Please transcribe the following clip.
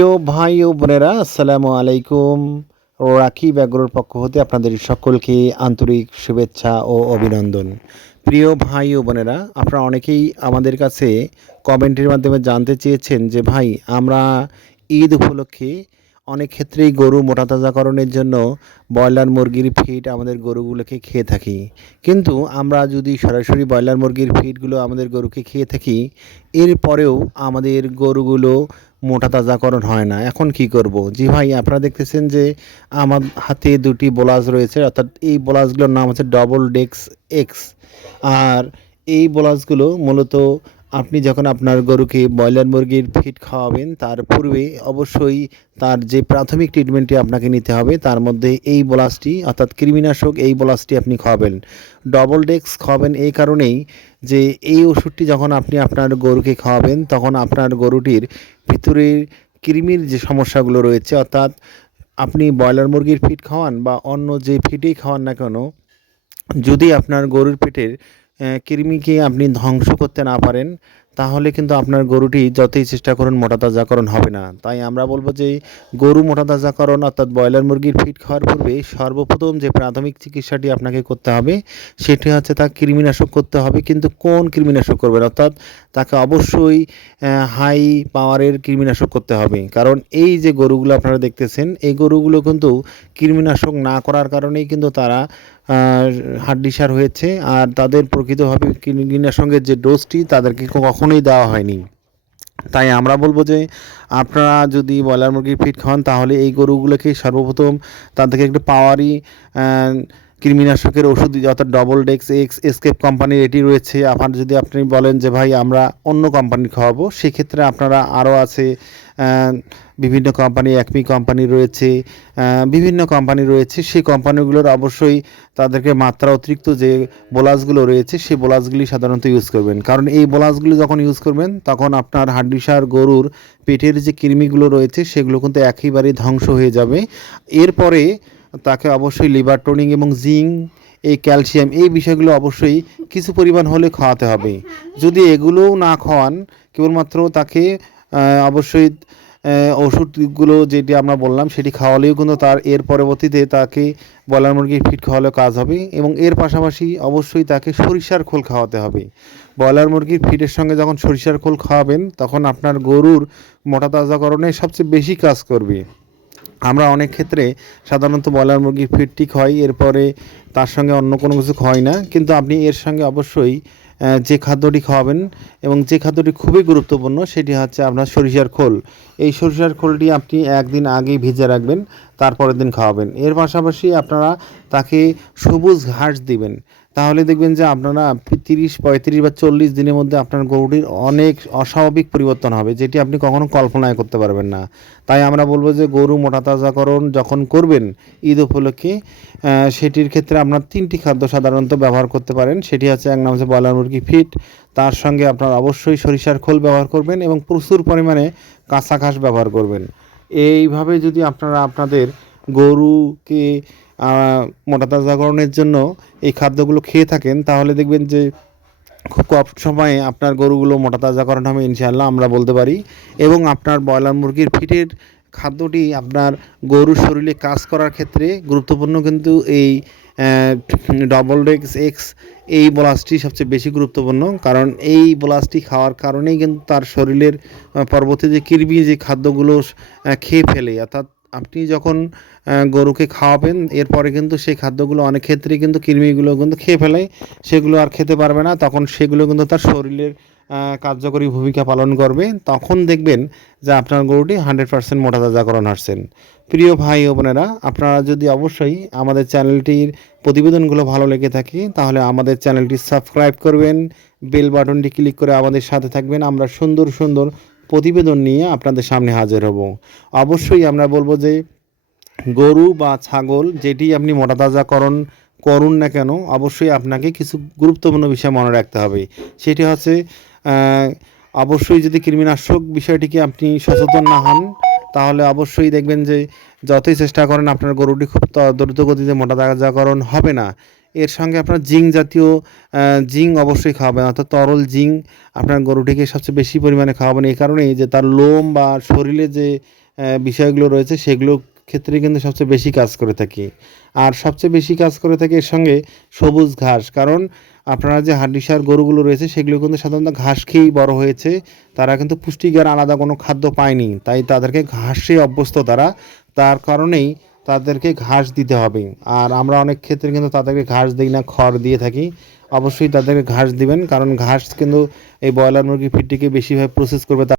প্রিয় ভাই ও বোনেরা, আসসালামু আলাইকুম। রাকিব এগ্রোর পক্ষ হতে আপনাদের সকলকে আন্তরিক শুভেচ্ছা ও অভিনন্দন। প্রিয় ভাই ও বোনেরা, আপনারা অনেকেই আমাদের কাছে কমেন্টের মাধ্যমে জানতে চেয়েছেন যে ভাই, আমরা ঈদ উপলক্ষে অনেক ক্ষেত্রেই গরু মোটাতাজাকরণের জন্য ব্রয়লার মুরগির ফিড আমাদের গরুগুলোকে খেয়ে থাকি। কিন্তু আমরা যদি সরাসরি ব্রয়লার মুরগির ফিডগুলো আমাদের গরুকে খেয়ে থাকি, এরপরেও আমাদের গরুগুলো মোটাতাজাকরণ হয় না। এখন কি করব? জি ভাই, আপনারা দেখতেছেন যে আমার হাতে দুটি বোলাজ রয়েছে, অর্থাৎ এই বোলাজগুলোর নাম হচ্ছে ডবল ডেক্স এক্স। আর এই বোলাজগুলো মূলত আপনি যখন আপনার গরুকে ব্রয়লার মুরগির ফিড খাওয়াবেন, তার পূর্বে অবশ্যই তার যে প্রাথমিক ট্রিটমেন্টটি আপনাকে নিতে হবে, তার মধ্যে এই বোলাসটি অর্থাৎ কৃমিনাশক এই বোলাসটি আপনি খাওয়াবেন। ডবল ডেক্স খাওয়াবেন এই কারণেই যে এই ওষুধটি যখন আপনি আপনার গরুকে খাওয়াবেন, তখন আপনার গরুটির ভিতরের কৃমির যে সমস্যাগুলো রয়েছে, অর্থাৎ আপনি ব্রয়লার মুরগির ফিড খাওয়ান বা অন্য যে ফিডেই খাওয়ান না কেন, যদি আপনার গরুর পেটের কৃমিকে আপনি ধ্বংস করতে না পারেন, তাহলে কিন্তু আপনার গরুটি যতই চেষ্টা করুন মোটাতাজাকরণ হবে না। তাই আমরা বলবো যে গরু মোটাতাজাকরণ অর্থাৎ ব্রয়লার মুরগির ফিড খাওয়ার পূর্বে সর্বপ্রথম যে প্রাথমিক চিকিৎসাটি আপনাকে করতে হবে, সেটি হচ্ছে তাকে কৃমিনাশক করতে হবে। কিন্তু কোন কৃমিনাশক করবেন? অর্থাৎ তাকে অবশ্যই হাই পাওয়ারের কৃমিনাশক করতে হবে। কারণ এই যে গরুগুলো আপনারা দেখতেছেন, এই গরুগুলো কিন্তু কৃমিনাশক না করার কারণেই কিন্তু তারা হাড্ডিসার হয়েছে, আর তাদের প্রকৃতভাবে কীটনাশকের যে ডোজটি তাদেরকে কখনোই দেওয়া হয়নি। তাই আমরা বলবো যে আপনারা যদি ব্রয়লার মুরগির ফিড খান, তাহলে এই গরুগুলোকে সর্বপ্রথম তাদেরকে একটু পাওয়ারি কৃমিনাশকের ওষুধ, অর্থাৎ ডবল ডেক্স এক্স এসকেপ কোম্পানির এটি রয়েছে। আবার যদি আপনি বলেন যে ভাই আমরা অন্য কোম্পানির খাওয়াবো, সেক্ষেত্রে আপনারা আরও আছে বিভিন্ন কোম্পানি, একমি কোম্পানি রয়েছে, বিভিন্ন কোম্পানি রয়েছে। সেই কোম্পানিগুলোর অবশ্যই তাদেরকে মাত্রা অতিরিক্ত যে বোলাসগুলো রয়েছে, সেই বোলাসগুলি সাধারণত ইউজ করবেন। কারণ এই বোলাসগুলি যখন ইউজ করবেন, তখন আপনার হাড্ডিসার গরুর পেটের যে কৃমিগুলো রয়েছে, সেগুলো কিন্তু একেবারেই ধ্বংস হয়ে যাবে। এরপরে তাকে অবশ্যই লিভার টোনিং এবং জিঙ্ক, এই ক্যালসিয়াম, এই বিষয়গুলো অবশ্যই কিছু পরিমাণ হলে খাওয়াতে হবে। যদি এগুলোও না খাওয়ান, কেবলমাত্র তাকে অবশ্যই ওষুধগুলো যেটি আমরা বললাম সেটি খাওয়ালেও কিন্তু তার এর পরবর্তীতে তাকে ব্রয়লার মুরগির ফিড খাওয়ালেও কাজ হবে। এবং এর পাশাপাশি অবশ্যই তাকে সরিষার খোল খাওয়াতে হবে। ব্রয়লার মুরগির ফিডের সঙ্গে যখন সরিষার খোল খাওয়াবেন, তখন আপনার গরুর মোটাতাজাকরণে সবচেয়ে বেশি কাজ করবে। আমরা অনেক ক্ষেত্রে সাধারণত ব্রয়লার মুরগির ফিডটি খাওয়াই, এরপরে তার সঙ্গে অন্য কোনো কিছু খাওয়াই না। কিন্তু আপনি এর সঙ্গে অবশ্যই যে খাদ্যটি খাওয়াবেন এবং যে খাদ্যটি খুবই গুরুত্বপূর্ণ, সেটি হচ্ছে আপনার সরিষার খোল। এই সরিষার খোলটি আপনি একদিন আগেই ভিজে রাখবেন, তারপরের দিন খাওয়াবেন। এর পাশাপাশি আপনারা তাকে সবুজ ঘাস দিবেন। তাহলে দেখবেন যে আপনারা 30, 35 বা 40 দিনের মধ্যে আপনার গরুটির অনেক অস্বাভাবিক পরিবর্তন হবে, যেটি আপনি কখনো কল্পনায় করতে পারবেন না। তাই আমরা বলবো যে গরু মোটাতাজাকরণ যখন করবেন ঈদ উপলক্ষে, সেটির ক্ষেত্রে আপনার 3টি খাদ্য সাধারণত ব্যবহার করতে পারেন। সেটি হচ্ছে, এক নাম হচ্ছে ব্রয়লার মুরগি ফিড, তার সঙ্গে আপনার অবশ্যই সরিষার খোল ব্যবহার করবেন এবং প্রচুর পরিমাণে কাঁচা ঘাস ব্যবহার করবেন। এইভাবে যদি আপনারা আপনাদের গরুকে মোটাতাজাকরণের জন্য এই খাদ্যগুলো খেয়ে থাকেন, তাহলে দেখবেন যে খুব কম সময়ে আপনার গরুগুলো মোটাতাজাকরণ হবে ইনশাআল্লাহ, আমরা বলতে পারি। এবং আপনার ব্রয়লার মুরগির ফিটের খাদ্যটি আপনার গরুর শরীরে কাজ করার ক্ষেত্রে গুরুত্বপূর্ণ। কিন্তু এই ডবল ডেক্স এক্স এই বোলাসটি সবচেয়ে বেশি গুরুত্বপূর্ণ, কারণ এই বোলাসটি খাওয়ার কারণেই কিন্তু তার শরীরের পরবর্তী যে কৃমি যে খাদ্যগুলো খেয়ে ফেলে, অর্থাৎ আপনি যখন গরুকে খাওয়াবেন, এরপরে কিন্তু সেই খাদ্যগুলো অনেক ক্ষেত্রে কিন্তু কৃমিগুলো কিন্তু খেয়ে ফেলে, সেগুলো আর খেতে পারবে না। তখন সেগুলো কিন্তু তার শরীরের কার্যকরী ভূমিকা পালন করবে। তখন দেখবেন যে আপনার গরুটি 100% মোটাতাজাকরণ আসছেন। প্রিয় ভাই ও বোনেরা, আপনারা যদি অবশ্যই আমাদের চ্যানেলটির প্রতিবেদনগুলো ভালো লেগে থাকে, তাহলে আমাদের চ্যানেলটি সাবস্ক্রাইব করবেন, বেল বাটনটি ক্লিক করে আমাদের সাথে থাকবেন। আমরা সুন্দর সুন্দর প্রতিবেদন নিয়ে আপনাদের সামনে হাজির হব। অবশ্যই আমরা বলবো যে গরু বা ছাগল যেটি আপনি মোটাতাজাকরণ করুন না কেন, অবশ্যই আপনাকে কিছু গুরুত্বপূর্ণ বিষয় মনে রাখতে হবে। সেটি হচ্ছে অবশ্যই যদি কৃমিনাশক বিষয়টিকে আপনি সচেতন না হন, তাহলে অবশ্যই দেখবেন যে যতই চেষ্টা করেন আপনার গরুটি খুব দ্রুত গতিতে মোটাতাজাকরণ হবে না। এর সঙ্গে আপনার জিঙ্ক জাতীয় জিঙ্ক অবশ্যই খাওয়াবেন, অর্থাৎ তরল জিঙ্ক আপনার গরুটিকে সবচেয়ে বেশি পরিমাণে খাওয়াবেন। এই কারণেই যে তার লোম বা শরীরে যে বিষয়গুলো রয়েছে সেগুলো ক্ষেত্রে কিন্তু সবচেয়ে বেশি কাজ করে থাকি। আর সবচেয়ে বেশি কাজ করে থাকি এর সঙ্গে সবুজ ঘাস, কারণ আপনারা যে হাড্ডিসার গরুগুলো রয়েছে সেগুলো কিন্তু সাধারণত ঘাস খেয়েই বড় হয়েছে, তারা কিন্তু পুষ্টিকর আলাদা কোনো খাদ্য পায়নি, তাই তাদেরকে ঘাসে অভ্যস্ত তারা, তার কারণেই তাদেরকে ঘাস দিতে হবে। আর আমরা অনেক ক্ষেত্রে কিন্তু তাদেরকে ঘাস দিই না, খড় দিয়ে থাকি। অবশ্যই তাদেরকে ঘাস দিবেন, কারণ ঘাস কিন্তু এই ব্রয়লার মুরগির ফিডটিকে বেশিভাবে প্রসেস করবে।